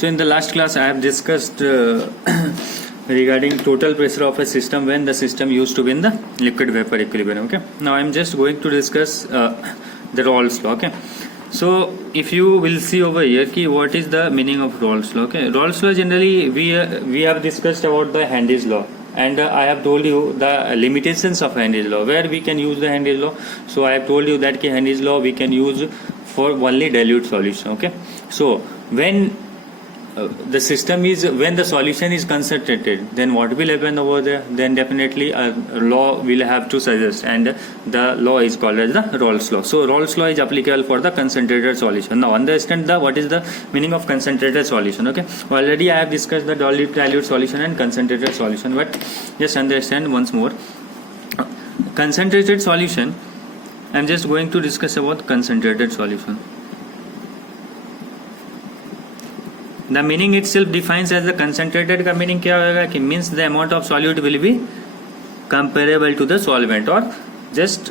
So in the last class I have discussed regarding total pressure of a system when the system used to be in the liquid vapor equilibrium. Okay, now I am just going to discuss the Raoult's law. Okay, so if you will see over here ki what is the meaning of Raoult's law. Okay, Raoult's law generally we have discussed about the Henry's law, and I have told you the limitations of Henry's law, where we can use the Henry's law. So I have told you that Henry's law we can use for only dilute solution. Okay, so when the system is, when the solution is concentrated, then what will happen over there? Then definitely a law will have to suggest, and the law is called as the Raoult's law. So Raoult's law is applicable for the concentrated solution. Now understand what is the meaning of concentrated solution. Okay, already I have discussed the dilute solution and concentrated solution, but just understand once more. Concentrated solution, I am just going to discuss about concentrated solution. The meaning itself defines as the concentrated का meaning क्या होगा कि means the amount of solute will be comparable to the solvent और just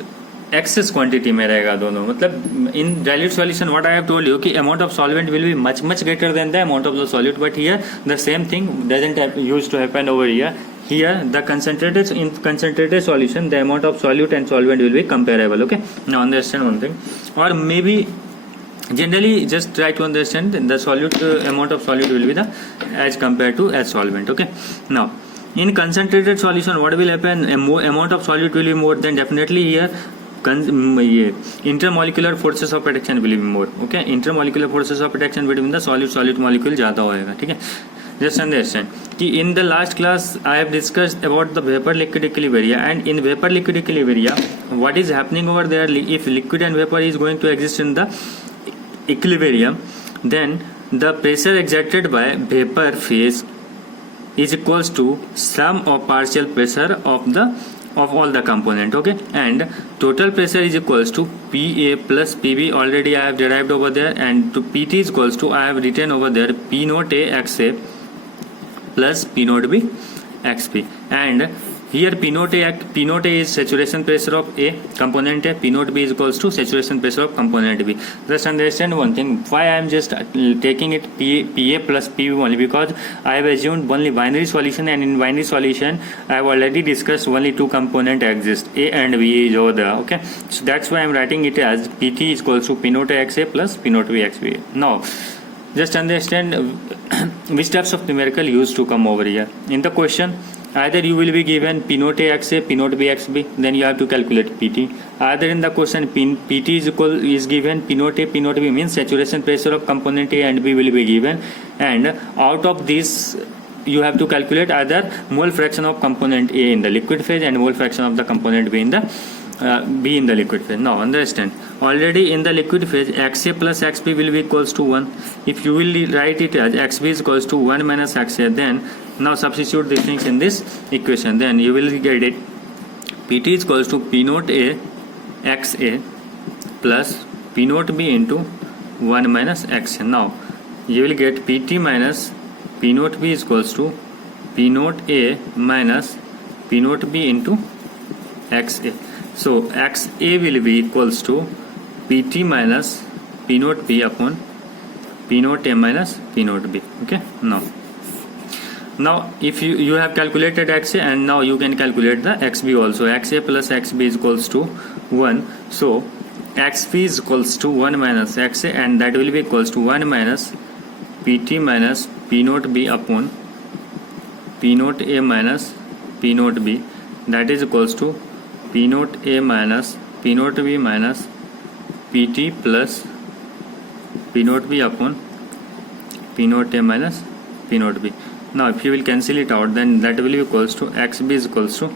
excess quantity में रहेगा दोनों. मतलब in dilute solution what I have told you कि amount of solvent will be much greater than the amount of the solute, but here the same thing doesn't used to happen over here. Here the concentrated solution, the amount of solute and solvent will be comparable. Okay, now understand one thing, or maybe generally just try to understand the solute amount of solute will be the as compared to as solvent. Okay, now in concentrated solution what will happen, amount of solute will be more, then definitely here intermolecular forces of attraction will be more. Okay, intermolecular forces of attraction between the solute molecule ज़्यादा होएगा. ठीक है, just understand कि in the last class I have discussed about the vapor liquid equilibrium, and in vapor liquid equilibrium what is happening over there, if liquid and vapor is going to exist in the equilibrium, then the pressure exerted by vapor phase is equals to sum of partial pressure of all the component. Okay, and total pressure is equals to PA plus PB. Already I have derived over there, and to PT is equals to, I have written over there, P naught A XA plus P naught B XP, and here P naught A is saturation pressure of A component A, P naught B is equals to saturation pressure of component B. Just understand one thing, why I am just taking it PA plus PB only, because I have assumed only binary solution, and in binary solution I have already discussed only two component exist, A and B is over there. Okay, so that's why I am writing it as PT is equals to P naught A XA plus P naught B XB. Now just understand which types of numerical used to come over here in the question. Either you will be given P naught A XA, P naught B XB, then you have to calculate PT. Either in the question PT is given P naught A, P naught B means saturation pressure of component A and B will be given, and out of this you have to calculate either mole fraction of component A in the liquid phase and mole fraction of the component B in the liquid phase. Now understand, already in the liquid phase XA plus XB will be equals to 1. If you will write it as XB is equals to 1 minus XA, then now substitute these things in this equation, then you will get it PT is equals to P naught A XA plus P naught B into 1 minus XA. Now you will get PT minus P naught B is equals to P naught A minus P naught B into XA. So XA will be equals to PT minus P naught B upon P naught A minus P naught B. Okay, now if you have calculated XA, and now you can calculate the XB also. XA plus XB is equals to 1. So XB is equals to 1 minus XA, and that will be equals to 1 minus PT minus P naught B upon P naught A minus P naught B, that is equals to P naught A minus P naught B minus PT plus P naught B upon P naught A minus P naught B. Now if you will cancel it out, then that will be equals to XB is equals to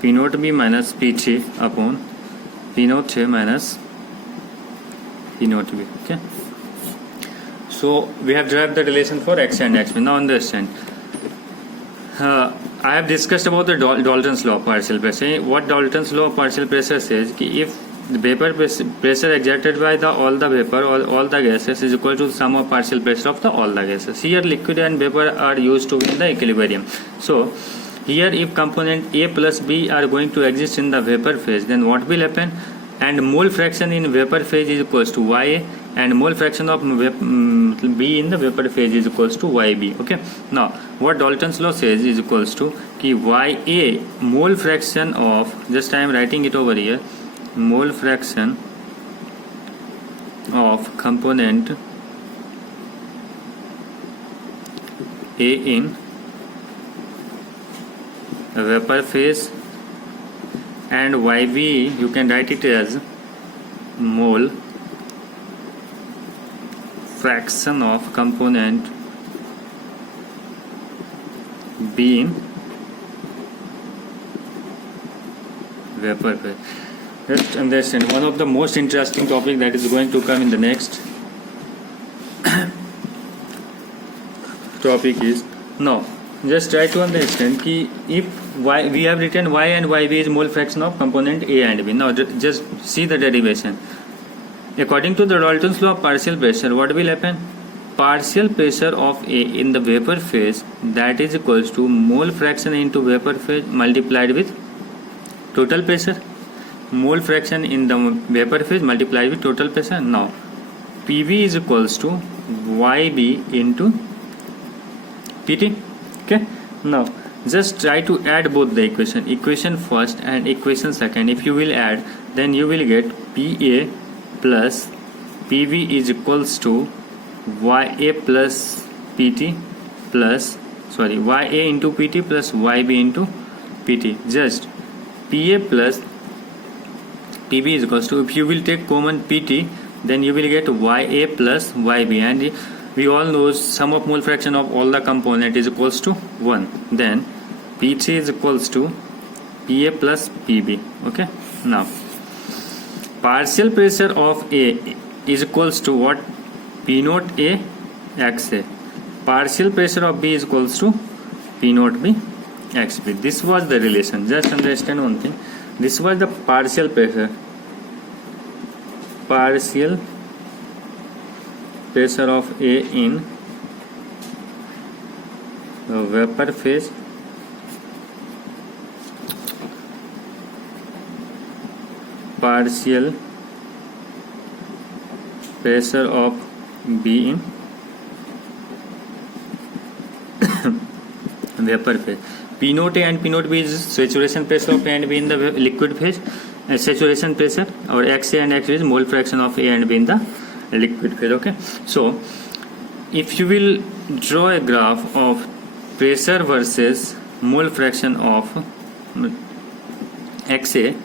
P naught B minus PT upon P naught A minus P naught B. Okay, so we have derived the relation for X and XB. Now understand, I have discussed about the Dalton's law of partial pressure. What Dalton's law of partial pressure says कि if the vapor pressure exerted by all the vapor or all the gases is equal to the sum of partial pressure of all the gases. Here liquid and vapor are used to be in the equilibrium. So here if component A plus B are going to exist in the vapor phase, then what will happen? And mole fraction in vapor phase is equals to Ya, and mole fraction of मतलब B in the vapor phase is equals to YB. Okay, now what Dalton's law says is equals to कि YA mole fraction of, just I am writing it over here, mole fraction of component A in a vapor phase, and YB you can write it as mole fraction of component B in vapor phase. Just understand, one of the most interesting topic that is going to come in the next topic is, now just try to understand कि if y, we have written y and yb is mole fraction of component A and B. Now just see the derivation. According to the Dalton's law of partial pressure, what will happen? Partial pressure of A in the vapor phase, that is equals to mole fraction into vapor phase multiplied with total pressure. Mole fraction in the vapor phase multiplied with total pressure. Now PV is equals to YB into PT. Okay, now just try to add both the equation first and equation second. If you will add, then you will get PA plus PV is equals to YA plus PT plus, sorry, YA into PT plus YB into PT. Just PA plus PV is equals to, if you will take common PT, then you will get YA plus YB, and we all know sum of mole fraction of all the component is equals to 1. Then P3 is equals to PA plus PB. Okay, now partial pressure of A is equals to what? P naught A XA. Partial pressure of B is equals to P naught B XB. This was the relation. Just understand one thing. This was the partial pressure. Partial pressure of A in vapor phase partial pressure of B in vapor phase. P naught A and P naught B is saturation pressure of A and B in the liquid phase, saturation pressure, or XA and XB is mole fraction of A and B in the liquid phase. Okay, so if you will draw a graph of pressure versus mole fraction of XA,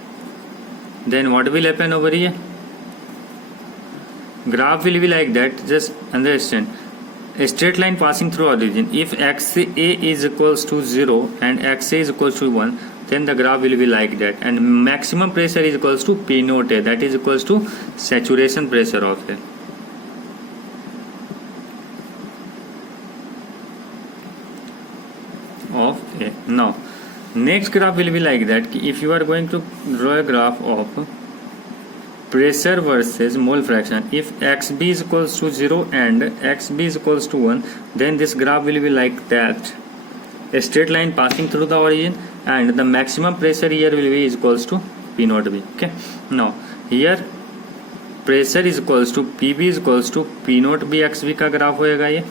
then what will happen over here? Graph will be like that. Just understand, a straight line passing through origin. If XA is equals to 0 and XA is equals to 1, then the graph will be like that, and maximum pressure is equals to P naught A, that is equals to saturation pressure of A. Now next graph will be like that. If you are going to draw a graph of pressure versus mole fraction, if XB is equals to 0 and XB is equals to 1, then this graph will be like that, a straight line passing through the origin, and the maximum pressure here will be equals to P naught B. Okay, now here pressure is equals to PB is equals to P naught B XB का graph होएगा ये.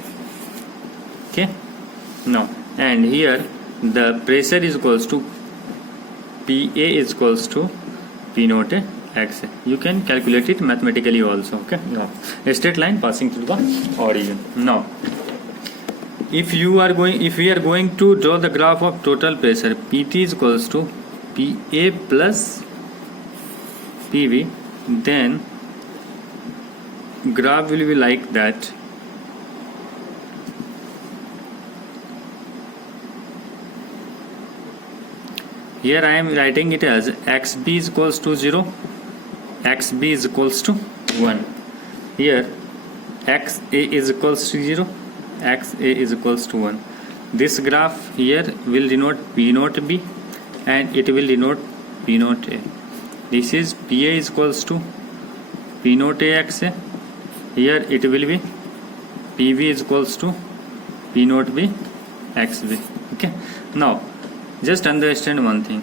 Okay, now and here the pressure is equals to PA is equals to P naught A XA. You can calculate it mathematically also. Okay, now a straight line passing through the origin. Now if we are going to draw the graph of total pressure, PT is equals to PA plus PV, then graph will be like that. Here I am writing it as XB is equals to 0, XB is equals to 1. Here XA is equals to 0, XA is equals to 1. This graph here will denote P naught B and it will denote P naught A. This is PA is equals to P naught A XA. Here it will be PV is equals to P naught B XB. Okay, now just understand one thing.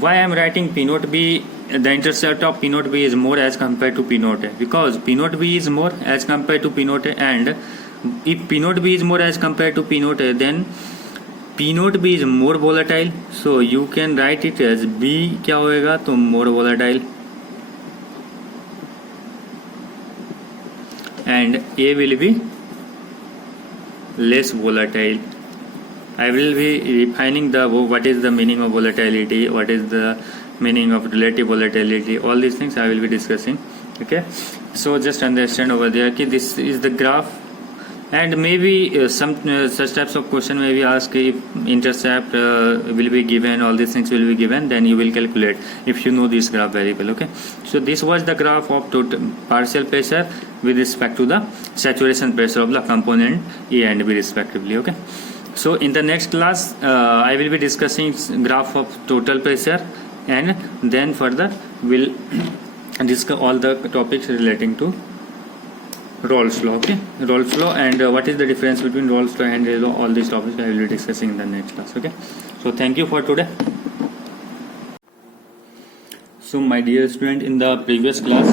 Why I am writing P naught B the intercept of P naught B is more as compared to P naught A, because P naught B is more as compared to P naught A, and if P naught B is more as compared to P naught A, then P naught B is more volatile, so you can write it as B क्या होएगा तो more volatile, and A will be less volatile. I will be refining the what is the meaning of volatility, what is the meaning of relative volatility, all these things I will be discussing. Okay, so just understand over there कि this is the graph, and maybe some such types of question may be asked if intercept will be given, all these things will be given, then you will calculate if you know this graph very well. Okay, so this was the graph of total partial pressure with respect to the saturation pressure of the component A and B respectively. Okay, so in the next class I will be discussing graph of total pressure, and then further we'll discuss all the topics relating to Rolle's law. Okay, Rolle's law, and what is the difference between Rolle's law and Henry's law, all these topics I will be discussing in the next class. Okay, so thank you for today. So my dear student, in the previous class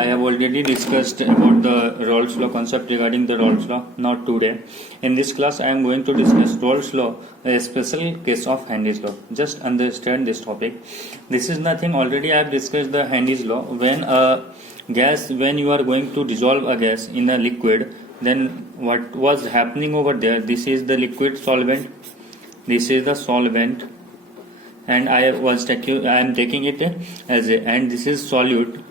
I have already discussed about the Rolle's law concept regarding the Rolle's law. Now today in this class I am going to discuss Rolle's law, a special case of Henry's law. Just understand this topic. This is nothing, already I have discussed the Henry's law. When a gas, when you are going to dissolve a gas in a liquid, then what was happening over there, this is the liquid solvent, this is the solvent, and I am taking it as a, and this is solute,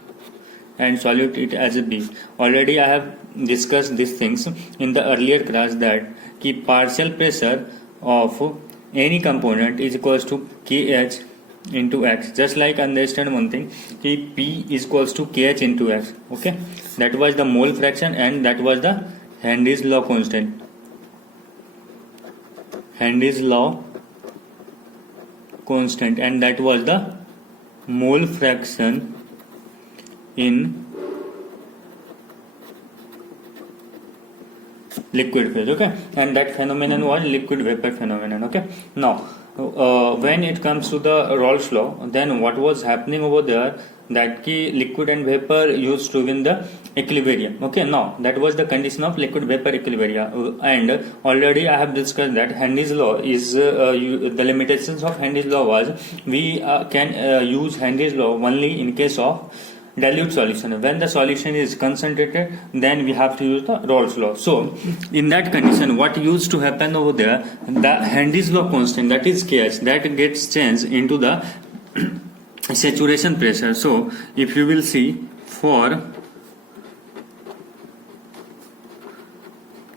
and solute it as a B. Already I have discussed these things in the earlier class, that ki partial pressure of any component is equals to KH into X. Just like understand one thing, ki P is equals to KH into X. Okay, that was the mole fraction, and that was the Henry's law constant. Henry's law constant, and that was the mole fraction in liquid phase. Okay, and that phenomenon was liquid vapor phenomenon. Okay, now when it comes to the Rolle's law, then what was happening over there, that ki liquid and vapor used to win the equilibrium. Okay, now that was the condition of liquid vapor equilibrium, and already I have discussed that Henry's law is the limitations of Henry's law was we can use Henry's law only in case of dilute solution. When the solution is concentrated, then we have to use the Rolle's law. So in that condition, what used to happen over there, the Henry's law constant, that is KH, that gets changed into the saturation pressure. So if you will see, for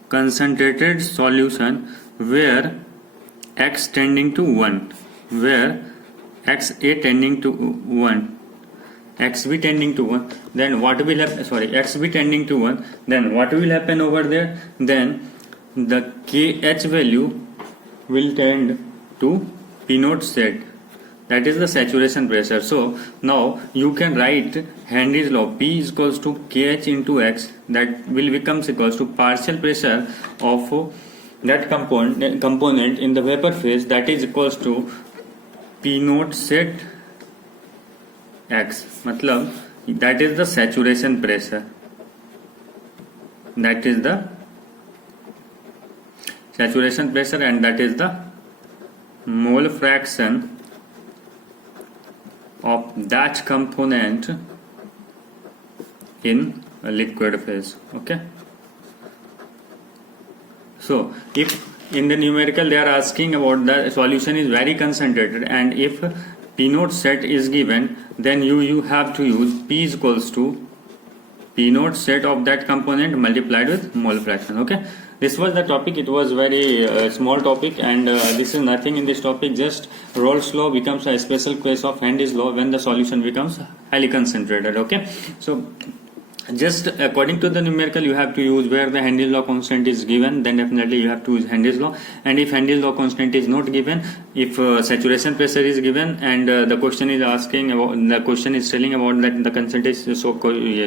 concentrated solution where X tending to 1, where XA tending to 1, XB tending to 1, then what will happen, XB tending to 1, then what will happen over there, then the KH value will tend to P naught Z, that is the saturation pressure. So now you can write Henry's law, P is equals to KH into X, that will becomes equals to partial pressure of that component in the vapor phase, that is equals to P naught Z X, matlab that is the saturation pressure, that is the saturation pressure, and that is the mole fraction of that component in a liquid phase. Okay, so if in the numerical they are asking about the solution is very concentrated, and if P naught set is given, then you have to use P is equals to P naught set of that component multiplied with mole fraction. Okay, this was the topic. It was very small topic, and this is nothing in this topic. Just Rolle's law becomes a special case of Henry's law when the solution becomes highly concentrated. Okay, so just according to the numerical you have to use where the Henry's law constant is given, then definitely you have to use Henry's law, and if Henry's law constant is not given, if saturation pressure is given and the question is asking about, the question is telling about that the concentration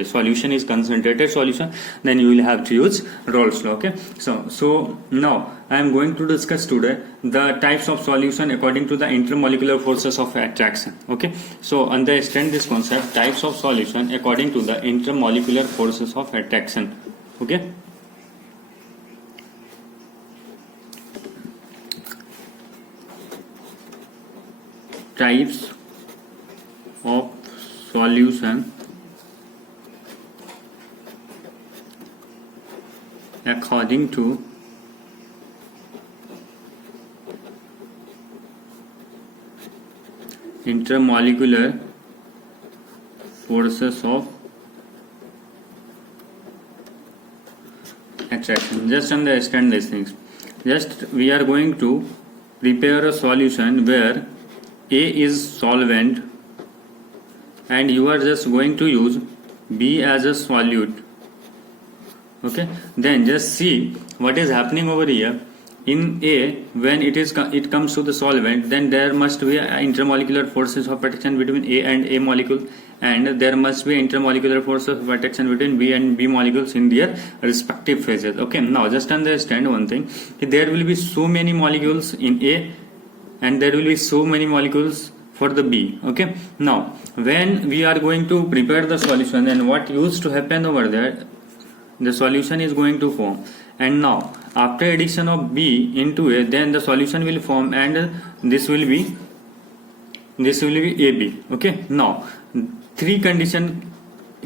solution is concentrated solution, then you will have to use Rolle's law. Okay, so now I am going to discuss today the types of solution according to the intermolecular forces of attraction. Okay, so understand this concept, types of solution according to the intermolecular forces of attraction. Okay, types of solution according to intermolecular forces of attraction. Just understand these things. Just we are going to prepare a solution where A is solvent and you are just going to use B as a solute. Okay, then just see what is happening over here. In A, when it comes to the solvent, then there must be intermolecular forces of attraction between A and A molecule, and there must be intermolecular forces of attraction between B and B molecules in their respective phases. Okay, now just understand one thing, there will be so many molecules in A and there will be so many molecules for the B. Okay, now when we are going to prepare the solution, then what used to happen over there, the solution is going to form, and now after addition of B into A, then the solution will form, and this will be AB. Okay, now three conditions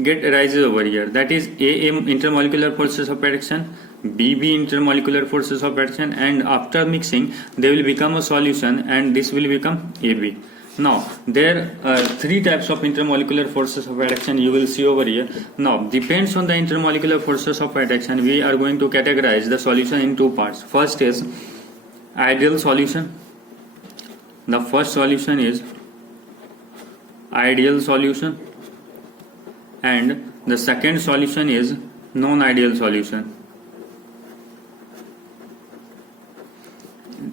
get arises over here, that is A intermolecular forces of attraction, BB intermolecular forces of attraction, and after mixing they will become a solution and this will become AB. Now there are three types of intermolecular forces of attraction you will see over here. Now depends on the intermolecular forces of attraction, we are going to categorize the solution in two parts. First is ideal solution. The first solution is ideal solution and the second solution is non-ideal solution.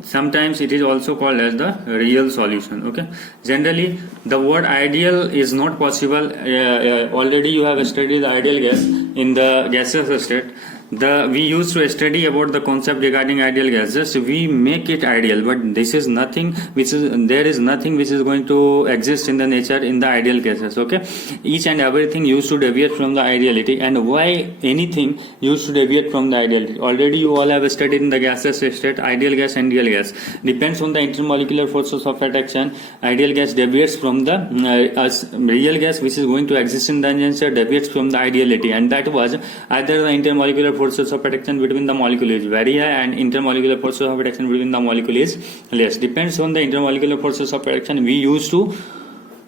Sometimes it is also called as the real solution. Okay, generally the word ideal is not possible. Already you have studied the ideal gas in the gaseous state. We used to study about the concept regarding ideal gases. We make it ideal, but this is nothing there is nothing which is going to exist in the nature in the ideal gases. Okay, each and everything used to deviate from the ideality. And why anything used to deviate from the ideality? Already you all have studied in the gaseous state, ideal gas and real gas. Depends on the intermolecular forces of attraction. Ideal gas deviates from the real gas which is going to exist in the nature deviates from the ideality, and that was either the intermolecular forces of attraction between the molecule is very high and intermolecular forces of attraction between the molecule is less. Depends on the intermolecular forces of attraction we used to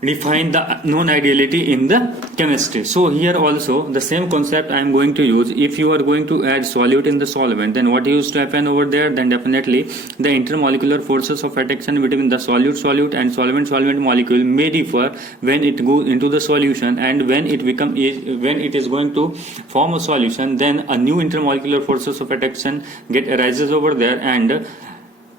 define the non-ideality in the chemistry. So here also the same concept I am going to use. If you are going to add solute in the solvent, then what used to happen over there, then definitely the intermolecular forces of attraction between the solute and solvent molecule may differ when it goes into the solution, and when it is going to form a solution, then a new intermolecular forces of attraction arises over there, and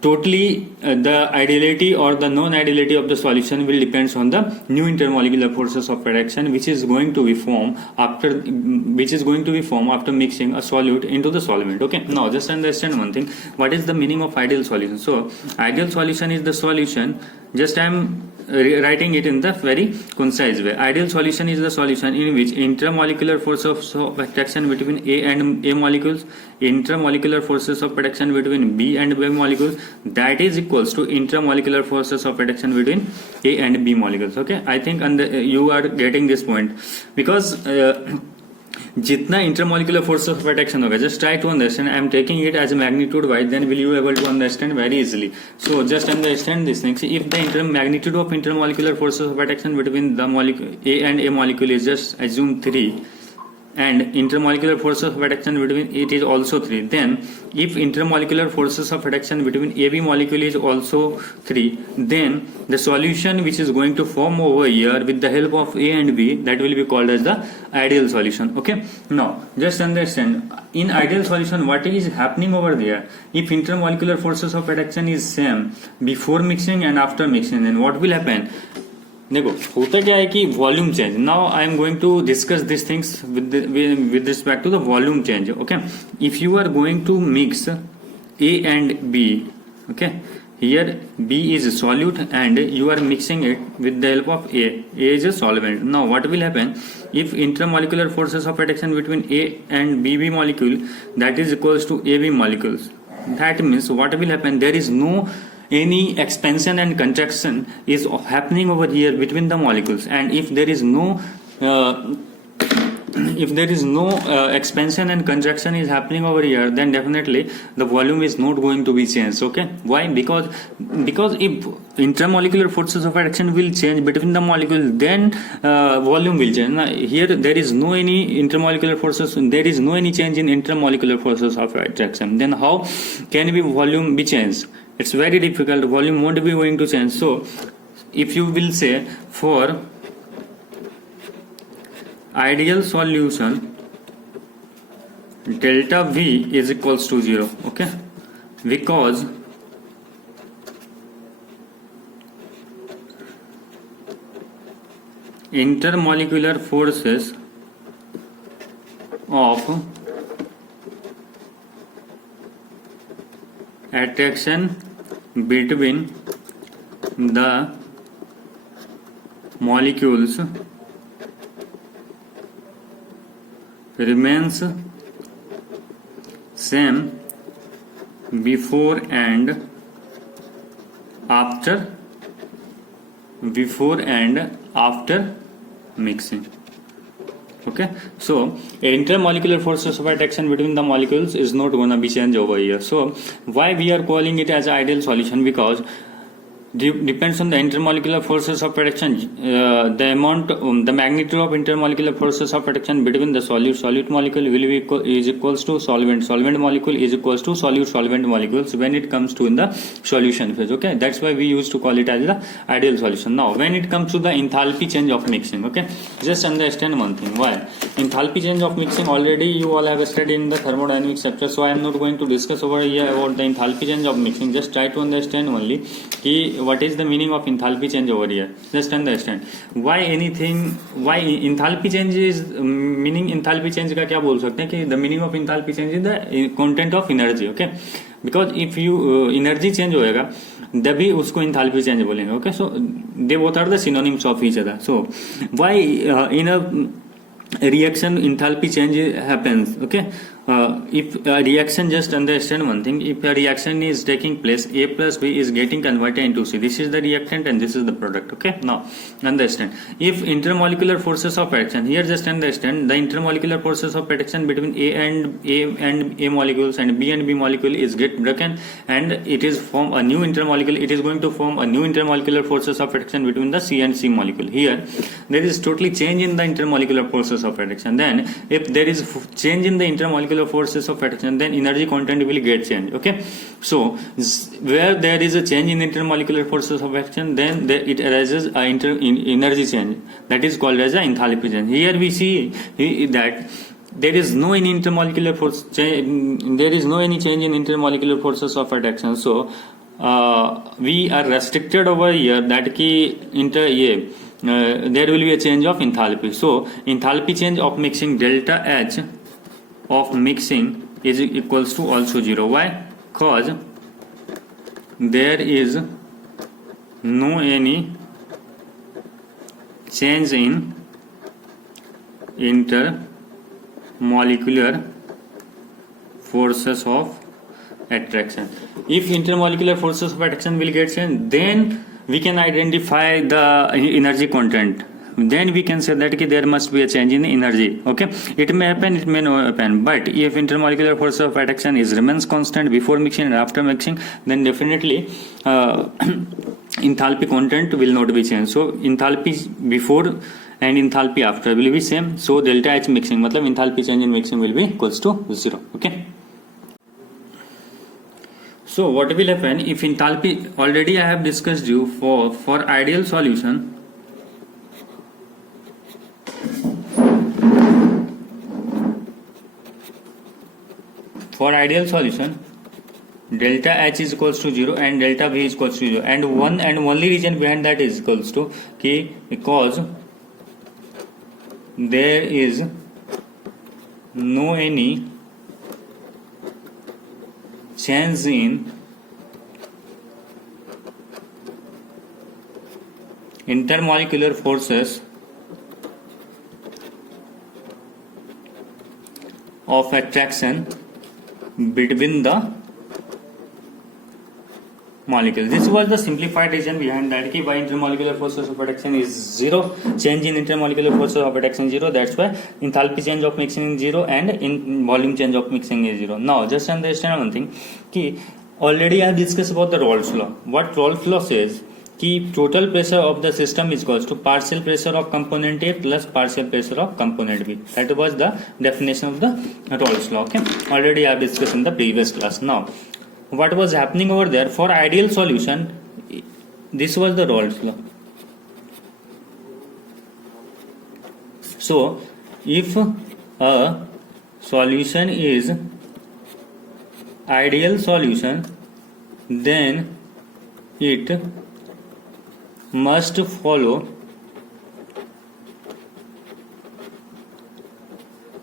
totally the ideality or the non-ideality of the solution will depends on the new intermolecular forces of attraction which is going to be formed after mixing a solute into the solvent. Okay, now just understand one thing, what is the meaning of ideal solution? So ideal solution is the solution, just I am writing it in the very concise way. Ideal solution is the solution in which intermolecular forces of attraction between A and A molecules, intermolecular forces of attraction between B and B molecules, that is equals to intermolecular forces of attraction between A and B molecules. Okay, I think you are getting this point, because जितना intermolecular forces of attraction होगा, just try to understand. I am taking it as a magnitude wise, then will you able to understand very easily. So just understand this thing. See, if the magnitude of intermolecular forces of attraction between the molecule A and A molecule is, just assume 3, and intermolecular forces of attraction between it is also 3, then if intermolecular forces of attraction between AB molecule is also 3, then the solution which is going to form over here with the help of A and B, that will be called as the ideal solution. Okay, now just understand, in ideal solution what is happening over there, if intermolecular forces of attraction is same before mixing and after mixing, then what will happen? देखो होता क्या है कि volume change. Now I am going to discuss this things with respect to the volume change. Okay, if you are going to mix A and B, okay, here B is a solute and you are mixing it with the help of A. A is a solvent. Now what will happen if intermolecular forces of attraction between A and BB molecule, that is equals to AB molecules? That means what will happen, there is no any expansion and contraction is happening over here between the molecules, and if there is no expansion and contraction is happening over here, then definitely the volume is not going to be changed. Okay, why? Because if intermolecular forces of attraction will change between the molecules, then volume will change. Now, here there is no any intermolecular forces, there is no any change in intermolecular forces of attraction, then how can be volume be changed? It's very difficult. Volume won't be going to change. So if you will say for ideal solution delta V is equals to 0, okay, because intermolecular forces of attraction between the molecules remains same before and after mixing. Okay, so intermolecular forces of attraction between the molecules is not gonna be changed over here. So why we are calling it as ideal solution? Because depends on the intermolecular forces of attraction, the amount, the magnitude of intermolecular forces of attraction between the solute molecule will be is equals to solvent molecule is equals to solvent molecules when it comes to in the solution phase. Okay, that's why we used to call it as the ideal solution. Now when it comes to the enthalpy change of mixing, okay, just understand one thing. Why enthalpy change of mixing? Already you all have studied in the thermodynamics chapter, so I am not going to discuss over here about the enthalpy change of mixing. Just try to understand only what is the meaning of enthalpy change over here. Just understand why enthalpy change is meaning. Enthalpy change का क्या बोल सकते हैं कि the meaning of enthalpy change is the content of energy. Okay, because if you energy change होएगा तभी उसको enthalpy change बोलेंगे. Okay, so they both are the synonyms of each other. So why in a reaction enthalpy change happens? Okay, if a reaction, just understand one thing, if a reaction is taking place, A plus B is getting converted into C. This is the reactant and this is the product. Okay, now understand, if intermolecular forces of attraction, here just understand the intermolecular forces of attraction between A and A molecules and B molecule is get broken and it is form a new intermolecular, it is going to form a new intermolecular forces of attraction between the C and C molecule. Here there is totally change in the intermolecular forces of attraction. Then if there is change in the intermolecular forces of attraction, then energy content will get changed. Okay, so where there is a change in intermolecular forces of action, then it arises a energy change, that is called as a enthalpy change. Here we see that there is no any intermolecular force change, there is no any change in intermolecular forces of attraction. So we are restricted over here that ki there will be a change of enthalpy. So enthalpy change of mixing delta H of mixing is equals to also 0. Why? Because there is no any change in intermolecular forces of attraction. If intermolecular forces of attraction will get changed, then we can identify the energy content. Then we can say that there must be a change in energy. Okay, it may happen, it may not happen, but if intermolecular force of attraction is remains constant before mixing and after mixing, then definitely enthalpy content will not be changed. So enthalpy before and enthalpy after will be same. So delta H mixing matlab enthalpy change in mixing will be equals to 0. Okay. So what will happen if enthalpy, already I have discussed you for ideal solution. For ideal solution, delta H is equals to 0 and delta V is equals to 0, and one and only reason behind that is equals to K, because there is no any change in intermolecular forces of attraction between the molecules. This was the simplified reason behind that कि why intermolecular forces of attraction is 0, change in intermolecular forces of attraction 0, that's why enthalpy change of mixing is 0 and in volume change of mixing is 0. Now just understand one thing कि already I have discussed about the Raoult's law. What Raoult's law says कि total pressure of the system is equals to partial pressure of component A plus partial pressure of component B. That was the definition of the Raoult's law. Okay, already I have discussed in the previous class. Now what was happening over there, for ideal solution, this was the Raoult's law. So if a solution is ideal solution, then it must follow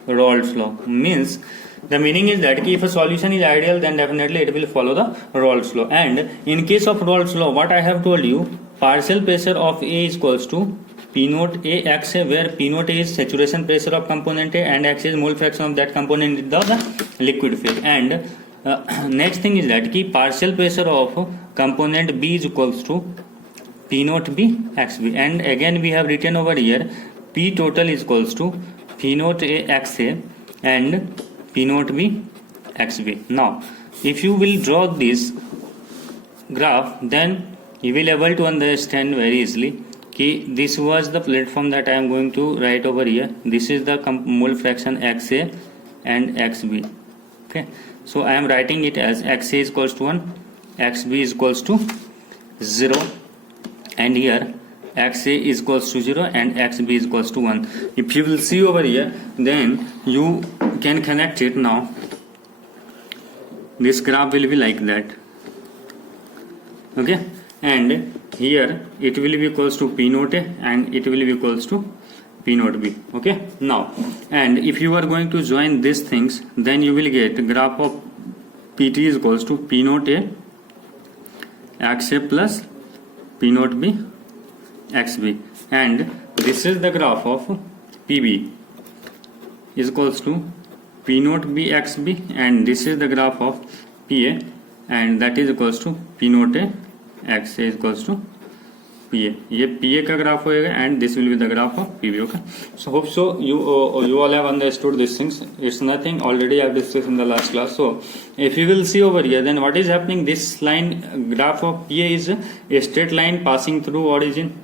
Raoult's law. Means the meaning is that if a solution is ideal, then definitely it will follow the Raoult's law. And in case of Raoult's law, what I have told you, partial pressure of A is equals to P naught A X A, where P naught A is saturation pressure of component A and X is mole fraction of that component in the liquid phase. And next thing is that partial pressure of component B is equals to P naught B X B, and again we have written over here P total is equals to P naught A X A and P naught B X B. Now if you will draw this graph, then you will able to understand very easily कि this was the platform that I am going to write over here. This is the mole fraction XA and XB. Okay, so I am writing it as XA is equals to 1, XB is equals to 0, and here XA is equals to 0 and XB is equals to 1. If you will see over here, then you can connect it. Now this graph will be like that. Okay, and here it will be equals to P naught A and it will be equals to P naught B. Okay, now and if you are going to join these things, then you will get graph of PT is equals to P naught A XA plus P naught B XB, and this is the graph of PB is equals to P naught B XB, and this is the graph of PA, and that is equals to P naught A XA is equals to PA. ये PA का graph होएगा and this will be the graph of PB. Okay, so hope so you all have understood these things. It's nothing, already I have discussed in the last class. So if you will see over here, then what is happening, this line graph of PA is a straight line passing through origin,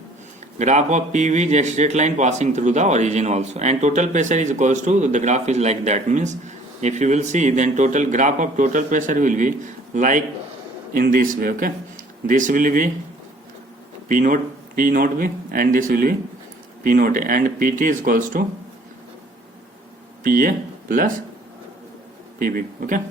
graph of PB is a straight line passing through the origin also, and total pressure is equals to, the graph is like that. Means if you will see, then total graph of total pressure will be like in this way. Okay, this will be P naught B and this will be P naught A, and PT is equals to PA plus PB. Okay,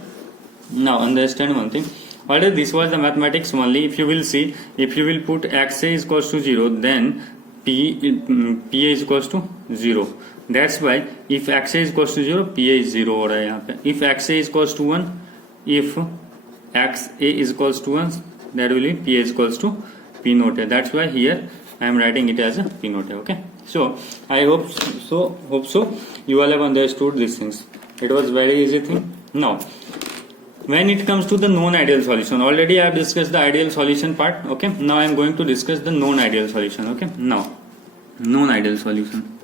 now understand one thing. Although this was the mathematics only, if you will see, if you will put XA is equals to 0, then PA is equals to 0. That's why if XA is equals to 0, PA is 0 हो रहा है यहाँ पे. If XA is equals to 1, if XA is equals to 1, that will be PA is equals to P naught A. That's why here I am writing it as a P naught A. Okay, so I hope so you all have understood these things. It was very easy thing. Now when it comes to the non-ideal solution, already I have discussed the ideal solution part. Okay, now I am going to discuss the non-ideal solution. Okay, now non-ideal solution.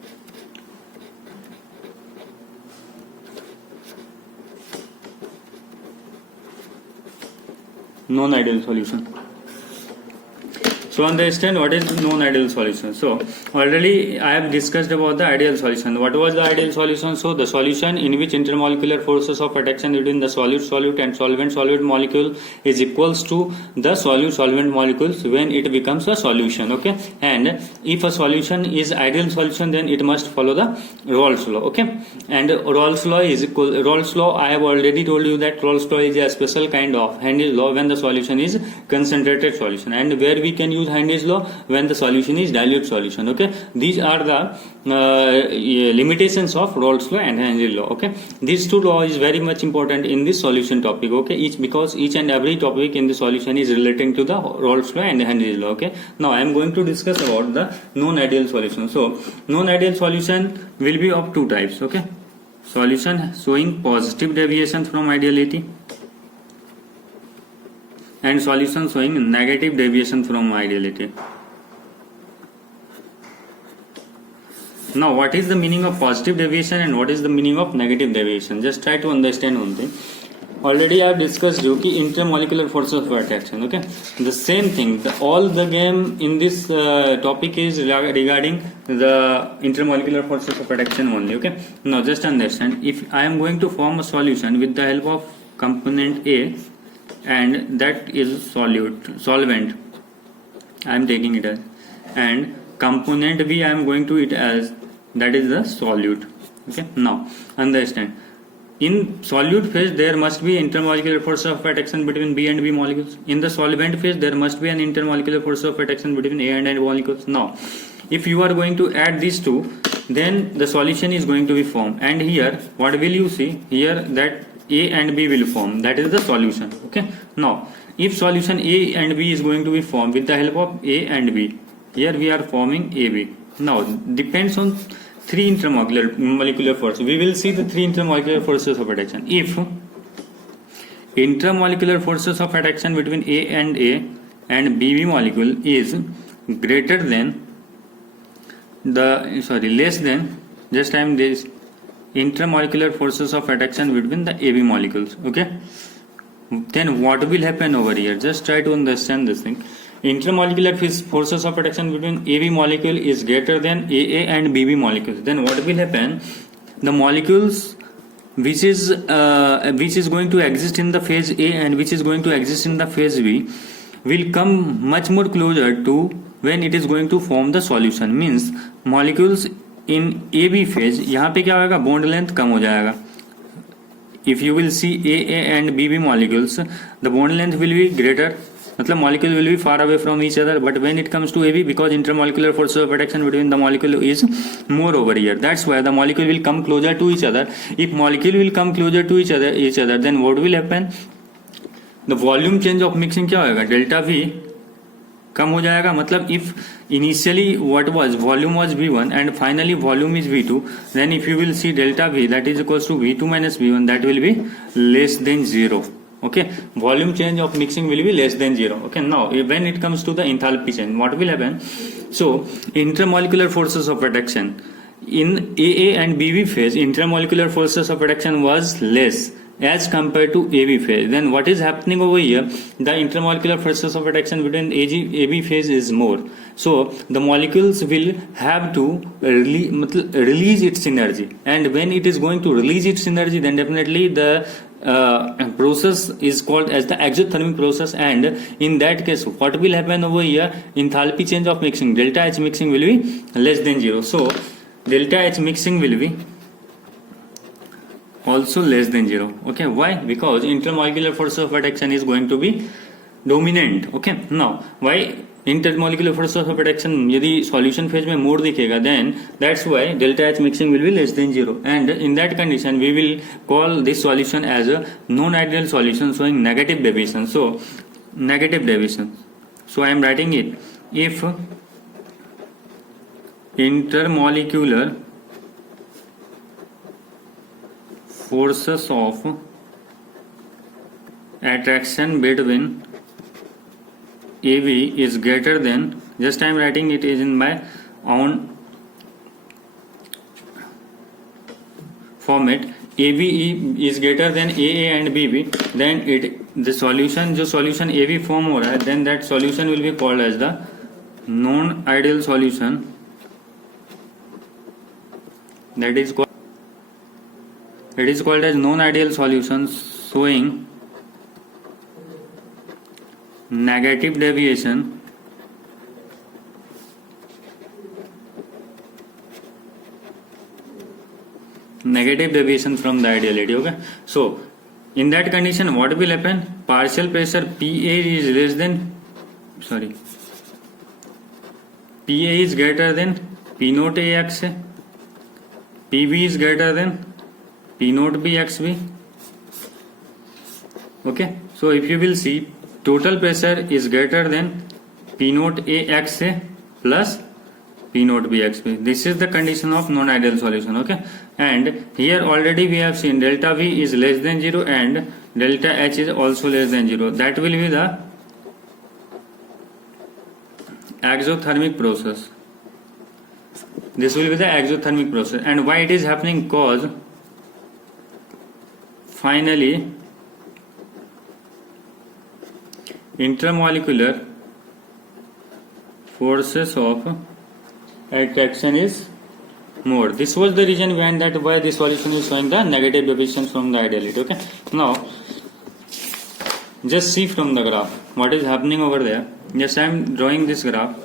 Non-ideal solution. So understand what is non-ideal solution. So already I have discussed about the ideal solution. What was the ideal solution? So the solution in which intermolecular forces of attraction between the solute and solvent molecule is equals to the solute molecules when it becomes a solution. Okay, and if a solution is ideal solution, then it must follow the Rolle's law. Okay, and Rolle's law is equal. Rolle's law, I have already told you that Rolle's law is a special kind of Henry's law when the solution is concentrated solution, and where we can use Henry's law when the solution is dilute solution. Okay, these are the limitations of Rolle's law and Henry's law. Okay, these two laws is very much important in this solution topic. Okay, because each and every topic in the solution is relating to the Rolle's law and Henry's law. Okay, now I am going to discuss about the non-ideal solution. So non-ideal solution will be of two types. Okay, solution showing positive deviation from ideality and solution showing negative deviation from ideality. Now what is the meaning of positive deviation and what is the meaning of negative deviation? Just try to understand one thing. Already I have discussed you ki intermolecular forces of attraction. Okay, the same thing, all the game in this topic is regarding the intermolecular forces of attraction only. Okay, now just understand, if I am going to form a solution with the help of component A, and that is solvent, I am taking it as, and component B I am going to it as, that is the solute. Okay, now understand, in solute phase there must be intermolecular force of attraction between B and B molecules. In the solvent phase there must be an intermolecular force of attraction between A and N molecules. Now if you are going to add these two, then the solution is going to be formed, and here what will you see here, that A and B will form, that is the solution. Okay, now if solution A and B is going to be formed with the help of A and B, here we are forming AB. Now depends on three intermolecular forces. We will see the three intermolecular forces of attraction. If intermolecular forces of attraction between A and BB molecule is greater than less than, just I am this intermolecular forces of attraction between the AB molecules. Okay, then what will happen over here? Just try to understand this thing. Intermolecular forces of attraction between AB molecule is greater than AA and BB molecules. Then what will happen? The molecules which is going to exist in the phase A and which is going to exist in the phase B will come much more closer to when it is going to form the solution. Means molecules in AB phase, यहाँ पे क्या होगा, bond length कम हो जाएगा. If you will see AA and BB molecules, the bond length will be greater. मतलब molecule will be far away from each other. But when it comes to AB, because intermolecular force of attraction between the molecule is more over here, that's why the molecule will come closer to each other. If molecule will come closer to each other, then what will happen? The volume change of mixing क्या होगा, delta V कम हो जाएगा. मतलब if initially what was volume was V1 and finally volume is V2, then if you will see delta V, that is equals to V2 minus V1, that will be less than 0. Okay, volume change of mixing will be less than 0. Okay, now when it comes to the enthalpy change, what will happen? So intermolecular forces of attraction in AA and BB phase, intermolecular forces of attraction was less as compared to AB phase. Then what is happening over here? The intermolecular forces of attraction between AB phase is more. So the molecules will have to release its energy, and when it is going to release its energy, then definitely the process is called as the exothermic process, and in that case what will happen over here? Enthalpy change of mixing, delta H mixing will be less than 0. So delta H mixing will be also less than 0. Okay, why? Because intermolecular force of attraction is going to be dominant. Okay, now why intermolecular force of attraction यदि solution phase में more दिखेगा, then that's why delta H mixing will be less than 0, and in that condition we will call this solution as a non-ideal solution showing negative deviation. So negative deviation, so I am writing it, if intermolecular forces of attraction between AB is greater than, just I am writing it is in my own format, AB is greater than AA and BB, then the solution जो solution AB form हो रहा है, then that solution will be called as the non-ideal solution, that is called, it is called as non-ideal solution showing negative deviation from the ideality. Okay, so in that condition what will happen? Partial pressure PA is less than, sorry, PA is greater than P naught AX, PB is greater than P naught BXB. Okay, so if you will see, total pressure is greater than P naught AXA plus P naught BXB. This is the condition of non-ideal solution. Okay, and here already we have seen delta V is less than 0 and delta H is also less than 0. That will be the exothermic process. This will be the exothermic process. And why it is happening? Cause finally intermolecular forces of attraction is more. This was the reason behind that why this solution is showing the negative deviation from the ideality. Okay, now just see from the graph what is happening over there. Yes, I am drawing this graph.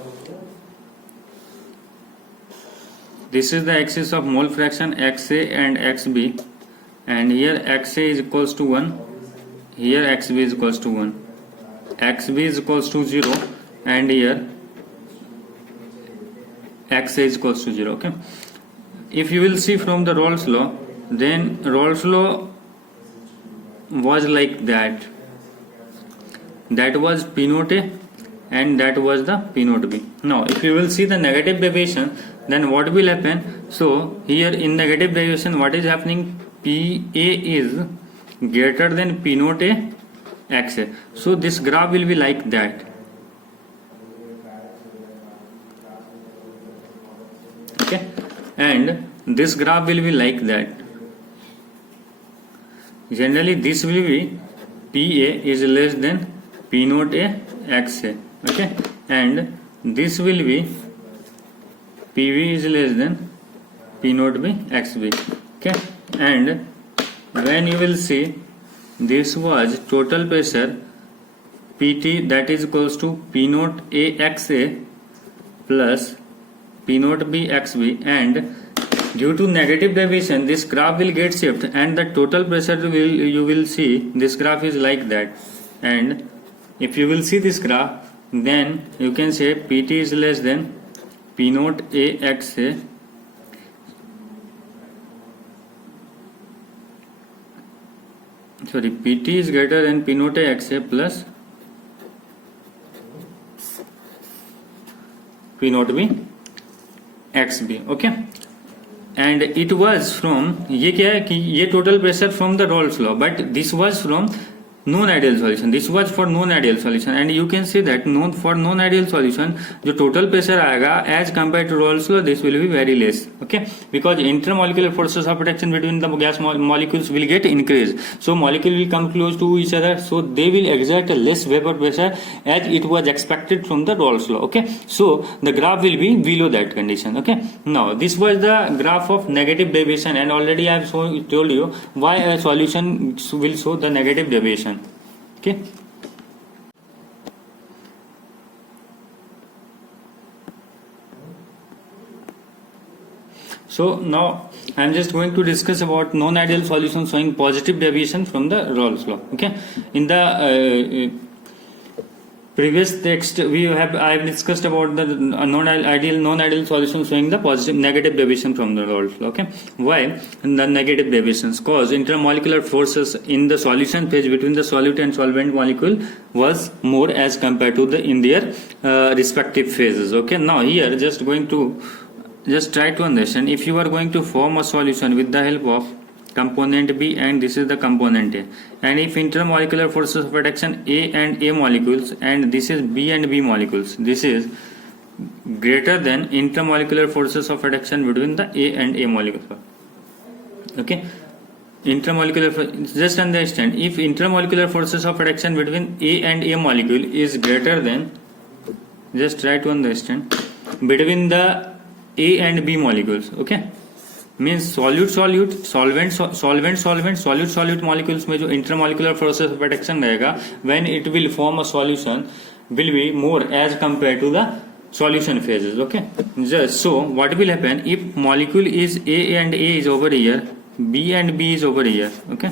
This is the axis of mole fraction XA and XB, and here XA is equals to 1, here XB is equals to 1, XB is equals to 0, and here XA is equals to 0. Okay, if you will see from the Rolle's law, then Rolle's law was like that. That was P naught A and that was the P naught B. Now if you will see the negative deviation, then what will happen? So here in negative deviation what is happening? PA is greater than P naught A XA. So this graph will be like that. Okay, and this graph will be like that. Generally this will be PA is less than P naught A XA. Okay, and this will be PV is less than P naught B XB. Okay, and when you will see, this was total pressure PT, that is equals to P naught A XA plus P naught B XB, and due to negative deviation this graph will get shift and the total pressure you will see this graph is like that. And if you will see this graph, then you can say PT is less than P naught A XA PT is greater than P naught A XA plus P naught B XB. Okay, and it was from, ये क्या है कि ये total pressure from the Rolle's law, but this was from non-ideal solution. This was for non-ideal solution, and you can see that for non-ideal solution जो total pressure आएगा as compared to Rolle's law, this will be very less. Okay, because intermolecular forces of attraction between the gas molecules will get increased, so molecule will come close to each other, so they will exert a less vapor pressure as it was expected from the Rolle's law. Okay, so the graph will be below that condition. Okay, now this was the graph of negative deviation, and already I have told you why a solution will show the negative deviation. Okay, so now I am just going to discuss about non-ideal solution showing positive deviation from the Rolle's law. Okay, in the previous text I have discussed about the non-ideal solution showing the positive negative deviation from the Rolle's law. Okay, why the negative deviations? Cause intermolecular forces in the solution phase between the solute and solvent molecule was more as compared to the in their respective phases. Okay, now here just try to understand, if you are going to form a solution with the help of component B and this is the component A, and if intermolecular forces of attraction A and A molecules and this is B and B molecules, this is greater than intermolecular forces of attraction between the A and A molecules. Okay, just understand, if intermolecular forces of attraction between A and A molecule is greater than just try to understand between the A and B molecules. Okay, means solute solute, solvent solvent solvent, solute solute molecules में जो intermolecular process of reduction रहेगा, when it will form a solution will be more as compared to the solution phases. Okay, just so what will happen if molecule is A and A is over here, B and B is over here. Okay,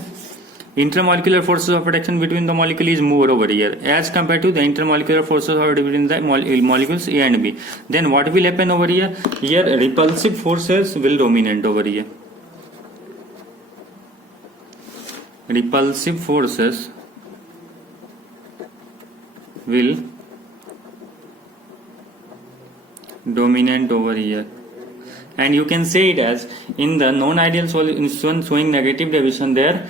intermolecular forces of attraction between the molecule is more over here as compared to the intermolecular forces of between the molecules A and B. Then what will happen over here? Here repulsive forces will dominate over here. Repulsive forces will dominant over here, and you can say it as in the non-ideal solution showing negative deviation there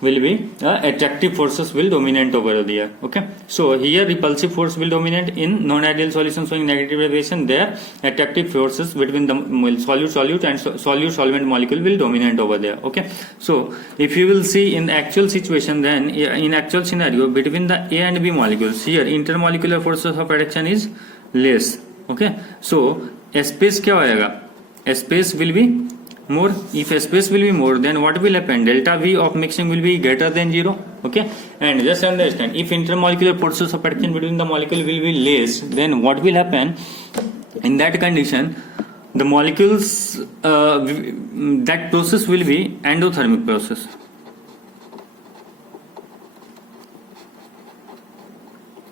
will be attractive forces will dominate over there. Okay, so here repulsive force will dominate in non-ideal solution showing negative deviation, there attractive forces between the solute solute and solute solvent molecule will dominate over there. Okay, so if you will see in the actual situation, then in actual scenario between the A and B molecules, here intermolecular forces of attraction is less. Okay, so space क्या होएगा? Space will be more. If space will be more, then what will happen? Delta V of mixing will be greater than 0. Okay, and just understand, if intermolecular forces of attraction between the molecule will be less, then what will happen? In that condition, the molecules that process will be endothermic process.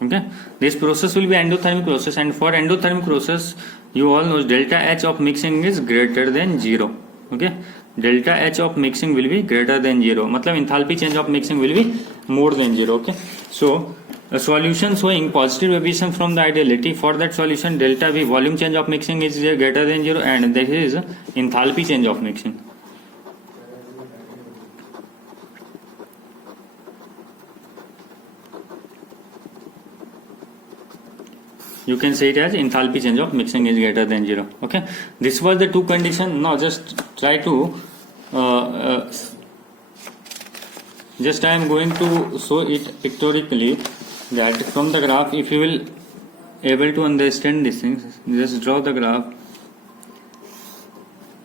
Okay, this process will be endothermic process, and for endothermic process you all know delta H of mixing is greater than 0. Okay, delta H of mixing will be greater than 0, मतलब enthalpy change of mixing will be more than 0. Okay, so a solution showing positive deviation from the ideality, for that solution delta V volume change of mixing is greater than 0, and this is enthalpy change of mixing. You can say it as enthalpy change of mixing is greater than 0. Okay, this was the two condition. Now just try to just I am going to show it pictorially, that from the graph, if you will able to understand these things, just draw the graph,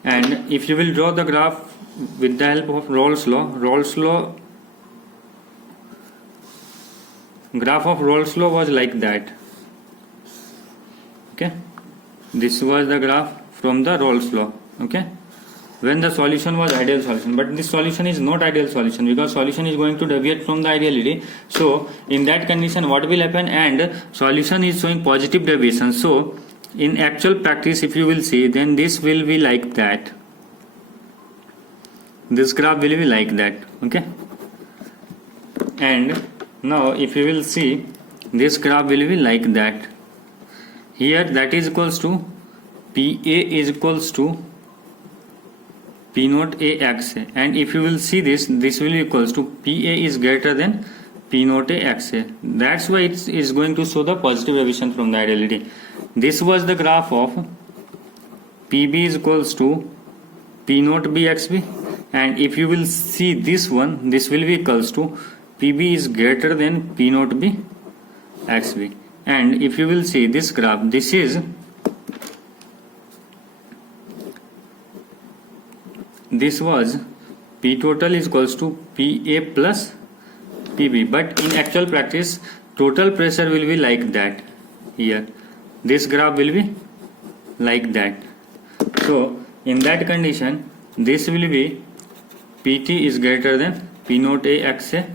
and if you will draw the graph with the help of Rolle's law, graph of Rolle's law was like that. Okay, this was the graph from the Rolle's law. Okay, when the solution was ideal solution, but this solution is not ideal solution because solution is going to deviate from the ideality. So in that condition what will happen? And solution is showing positive deviation. So in actual practice, if you will see, then this will be like that, this graph will be like that. Okay, and now if you will see, this graph will be like that. Here that is equals to PA is equals to P naught A XA, and if you will see this will be equals to PA is greater than P naught A XA. That's why it is going to show the positive deviation from the ideality. This was the graph of PB is equals to P naught B XB, and if you will see this one, this will be equals to PB is greater than P naught B XB. And if you will see this graph, this was P total is equals to PA plus PB, but in actual practice total pressure will be like that. Here this graph will be like that. So in that condition, this will be PT is greater than P naught A XA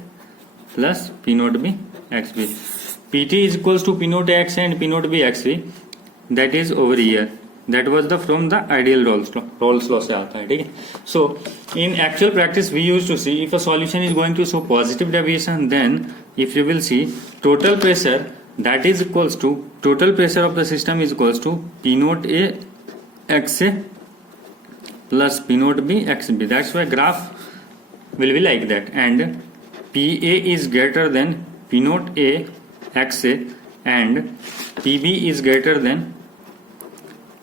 plus P naught B XB. PT is equals to P naught A XA and P naught B XB. That is over here. That was the from the ideal Rolle's law से आता है, ठीक है. So in actual practice we used to see, if a solution is going to show positive deviation, then if you will see total pressure, that is equals to total pressure of the system is equals to P naught A XA plus P naught B XB. That's why graph will be like that, and PA is greater than P naught A XA and PB is greater than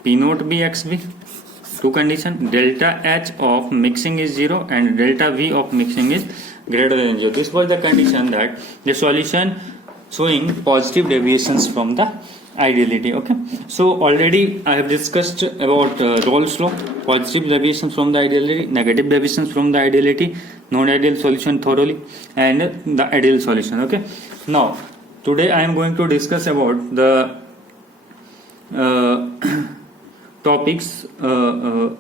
P naught B XB. Two condition, delta H of mixing is 0 and delta V of mixing is greater than 0. This was the condition that the solution showing positive deviations from the ideality. Okay, so already I have discussed about Rolle's law, positive deviations from the ideality, negative deviations from the ideality, non-ideal solution thoroughly, and the ideal solution. Okay, now today I am going to discuss about the topics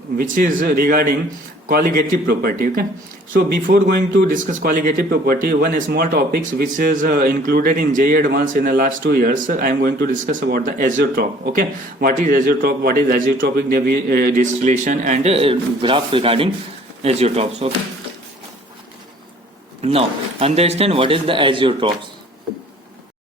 which is regarding colligative property. Okay, so before going to discuss colligative property, one small topics which is included in JEE Advanced in the last 2 years, I am going to discuss about the azeotrope. Okay, what is azeotrope, what is azeotropic distillation, and graph regarding azeotropes. Okay, now understand what is the azeotropes.